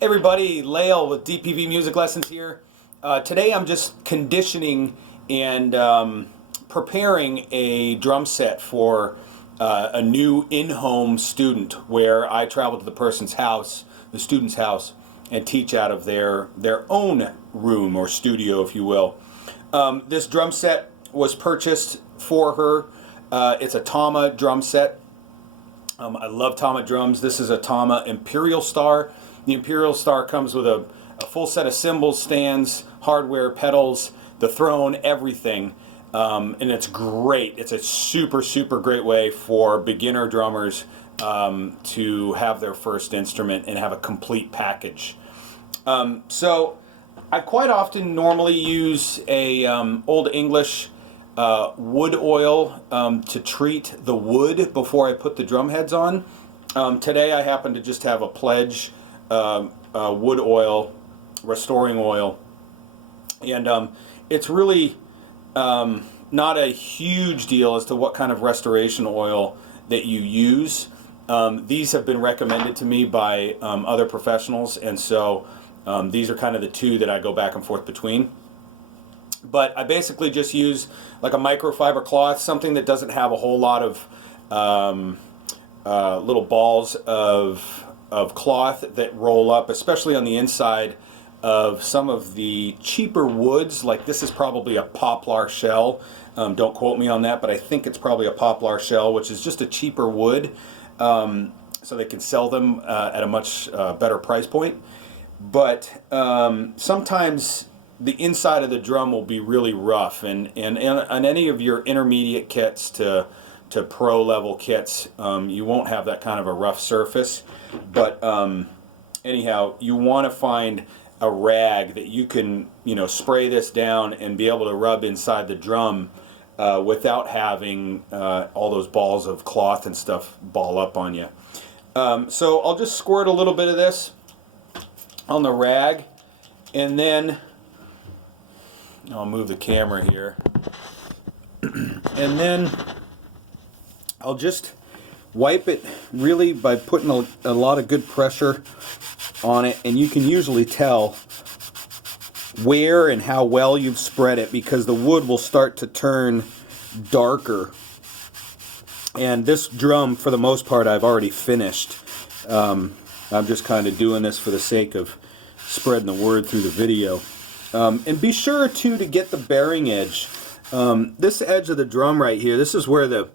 Everybody, Lael with DPV Music Lessons here. Today I'm just conditioning and preparing a drum set for a new in-home student where I travel to the person's house, the student's house, and teach out of their own room or studio, if you will. This drum set was purchased for her. It's a Tama drum set. I love Tama drums. This is a Tama Imperial Star. The Imperial Star comes with a full set of cymbals, stands, hardware, pedals, the throne, everything. And it's great. It's a super, super great way for beginner drummers to have their first instrument and have a complete package. So I quite often normally use a Old English wood oil to treat the wood before I put the drum heads on. Today I happen to just have a Pledge wood oil, restoring oil, and it's really not a huge deal as to what kind of restoration oil that you use. These have been recommended to me by other professionals, and so these are kind of the two that I go back and forth between. But I basically just use like a microfiber cloth, something that doesn't have a whole lot of little balls of cloth that roll up, especially on the inside of some of the cheaper woods. Like this is probably a poplar shell. Don't quote me on that, but I think it's probably a poplar shell, which is just a cheaper wood. So they can sell them at a much better price point. But sometimes the inside of the drum will be really rough, and on any of your intermediate kits to pro level kits, you won't have that kind of a rough surface. But anyhow, you want to find a rag that you can, spray this down and be able to rub inside the drum without having all those balls of cloth and stuff ball up on you. So I'll just squirt a little bit of this on the rag, and then I'll move the camera here, and then I'll just wipe it really by putting a lot of good pressure on it, and you can usually tell where and how well you've spread it because the wood will start to turn darker. And this drum, for the most part, I've already finished. I'm just kind of doing this for the sake of spreading the word through the video. And be sure too to get the bearing edge. This edge of the drum right here, this is where the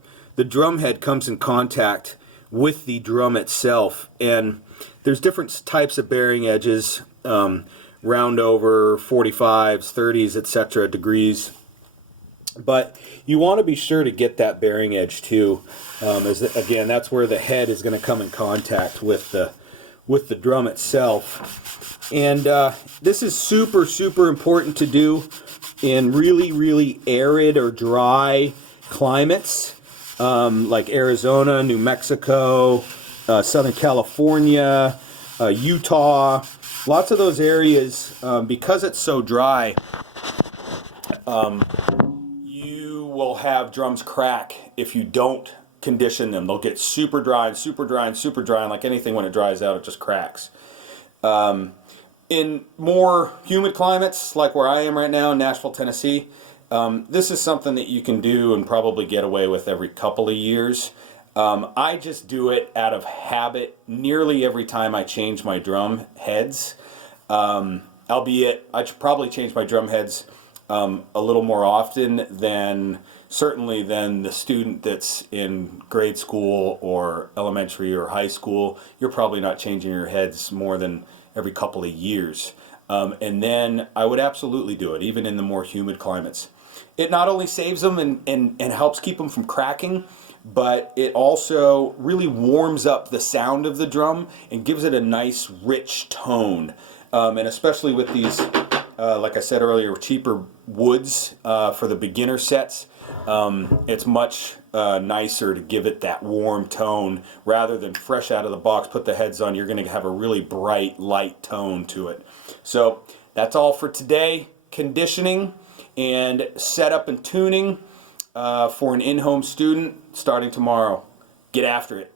drum head comes in contact with the drum itself. And there's different types of bearing edges, round over, 45s, 30s, etc. degrees. But you want to be sure to get that bearing edge too. Again, that's where the head is going to come in contact with the drum itself. And this is super, super important to do in really, really arid or dry climates, like Arizona, New Mexico, Southern California, Utah. Lots of those areas, because it's so dry, you will have drums crack if you don't condition them. They'll get super dry and super dry and super dry, and like anything, when it dries out, it just cracks. In more humid climates, like where I am right now in Nashville, Tennessee, this is something that you can do and probably get away with every couple of years. I just do it out of habit nearly every time I change my drum heads. Albeit, I should probably change my drum heads a little more often than the student that's in grade school or elementary or high school. You're probably not changing your heads more than every couple of years. And then I would absolutely do it, even in the more humid climates. It not only saves them and helps keep them from cracking, but it also really warms up the sound of the drum and gives it a nice, rich tone. And especially with these, like I said earlier, cheaper woods for the beginner sets, it's much nicer to give it that warm tone rather than fresh out of the box, put the heads on. You're going to have a really bright, light tone to it. So that's all for today. Conditioning and setup and tuning for an in-home student starting tomorrow. Get after it.